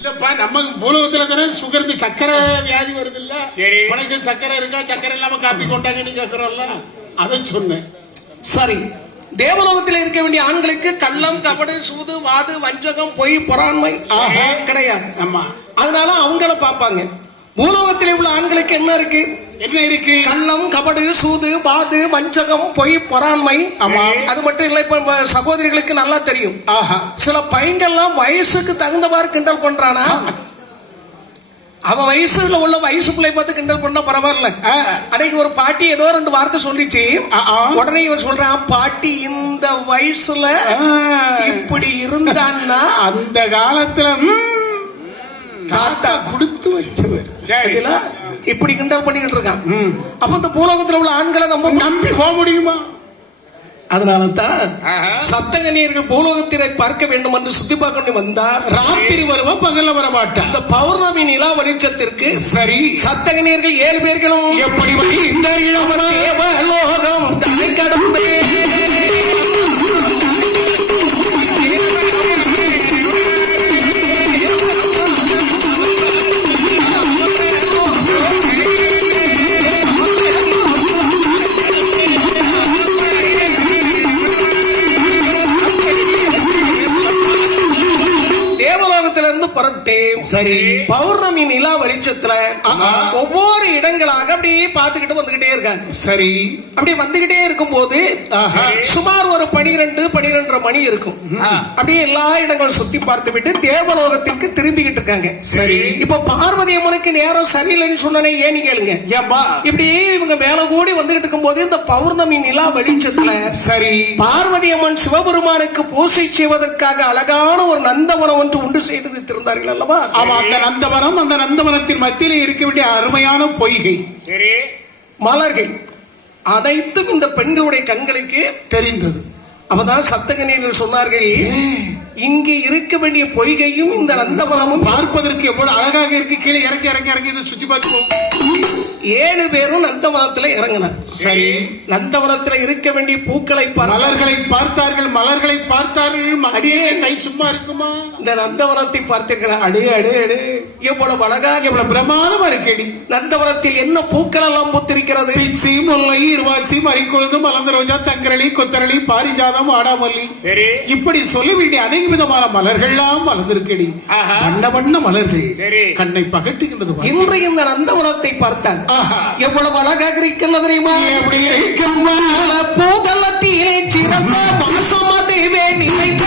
இல்லப்பா நம்ம பூலோகத்துல தானே சுகர் சக்கரை வியாதி வருது இல்ல. சரி உனக்கு சக்கரை இருக்கா? சக்கரை இல்லாம காப்பி கொண்டாங்கன்னு கேக்குறோம்ல, அதை சொன்னேன். சரி, தேவலோகத்தில் இருக்க வேண்டிய ஆண்களுக்கு கள்ளம், கபடு, சூது, வாது, வஞ்சகம், பொய், பொறாண்மை கிடையாது. ஆமா, அதனால அவங்கள பாப்பாங்க. பூலோகத்தில் உள்ள ஆண்களுக்கு என்ன இருக்கு? என்ன இருக்கு? கள்ளம், கபடு, சூது, வாது, வஞ்சகம், பொய், பொறாண்மை. ஆமா, அது மட்டும் இல்ல. இப்ப சகோதரிகளுக்கு நல்லா தெரியும். சில பையன்கள்லாம் வயசுக்கு தகுந்தவாறு கிண்டல் பண்றானா. அவன் வயசுல உள்ள வயசு பிள்ளை பார்த்து கிண்டல் பண்ணா பரவாயில்ல. அன்னைக்கு ஒரு பாட்டி ஏதோ 2 வார்த்தை சொல்லிச்சு. உடனே இவன் சொல்றான், பாட்டி இந்த வயசுல இப்படி இருந்தான்னா அந்த காலத்துல தாத்தா கொடுத்து வச்சவர் இப்படி கிண்டல் பண்ணிக்கிட்டு இருக்கான். அப்ப இந்த பூலோகத்தில் உள்ள ஆண்களை நம்ம நம்பி போக முடியுமா? அதனாலதான் சப்தகன்னியர்கள் பூலோகத்தினை பார்க்க வேண்டும் என்று சுத்தி பார்க்க வந்தார். ராத்திரி வருவா, பகல்ல வர மாட்டார். இந்த பௌர்ணமி நிலா வெளிச்சத்திற்கு சரி சப்தகன்னியர்கள் 7 பேர்களும் எப்படி இந்த தேவலோகம் தலை கடந்து சரி பௌர்ணமி நிலா வெளிச்சத்துல ஒவ்வொரு இடங்களாக அப்படியே பார்த்துக்கிட்டு வந்துகிட்டே இருக்காங்க. சரி, அப்படி வந்துகிட்டே இருக்கும் போது சுமார் ஒரு 12 மணி இருக்கும். அப்படியே எல்லா இடங்களும் சுத்தி பார்த்து விட்டு தேவலோகத்திற்கு திரும்பிக்கிட்டு இருக்காங்க. சரி, இப்ப பார்வதி அம்மனுக்கு நேரம் சரியில்லைன்னு சொன்னனே, ஏன்னு கேளுங்க. இப்படியே இவங்க மேல கூடி வந்துகிட்டு இருக்கும் போது இந்த பௌர்ணமி நிலா வெளிச்சத்துல சரி பார்வதி அம்மன் சிவபெருமானுக்கு பூசை செய்வதற்காக அழகான ஒரு நந்தவனம் ஒன்று உண்டு செய்து வைத்திருந்தார்கள் அல்லவா. அந்த நந்தவனம், அந்த நந்தவனத்தின் மத்தியிலே இருக்க வேண்டிய அருமையான பொய்கை, சரி மலர்கள் அனைத்தும் இந்த பெண்களுடைய கண்களுக்கு தெரிந்தது. அப்பதான் சப்தகன்னியர்கள் சொன்னார்கள், இங்கே இருக்க வேண்டிய பொய்கையும் இந்த நந்தவனமும் பார்ப்பதற்கு எவ்வளவு அழகாக இருக்கு. கீழே இறக்கி இறக்கி இறக்கி இதை சுத்தி பார்த்துக்கோ. 7 பேரும் நந்தவனத்துல இறங்கினார். சரி, நந்தவனத்துல இருக்க வேண்டிய பூக்களை மலர்களை பார்த்தார்கள். மலர்களை பார்த்தார்கள். அடியே கை சும்மா இருக்குமா? இந்த நந்தவனத்தை பார்த்தீர்களா? அடே அடே அடே, எவ்வளவு அழகாக, எவ்வளவு பிரமாதமா இருக்கேடி. நந்தவனத்தில் என்ன பூக்கள் எல்லாம் பூத்திருக்கிறது? பிச்சி, முல்லை, இருவாச்சி, மறிக்கொழுந்து, மலர்ந்த ரோஜா, தங்கரளி, கொத்தரளி, பாரிஜாதம், ஆடாமல்லி, சரி இப்படி சொல்ல வேண்டிய அனைத்து விதமான மலர்கள்லாம் மலர்ந்திருக்கடி. வண்ண வண்ண மலர்கள் கண்ணை பகட்டுகின்றது. இன்று இந்த நந்தவனத்தை பார்த்தான். எவ்வளவு அழகாக இருக்கின்றது தெரியுமா? எப்படி இருக்கும்? பூதளத்திலே சிறந்த வாசமதேவே நினைக்க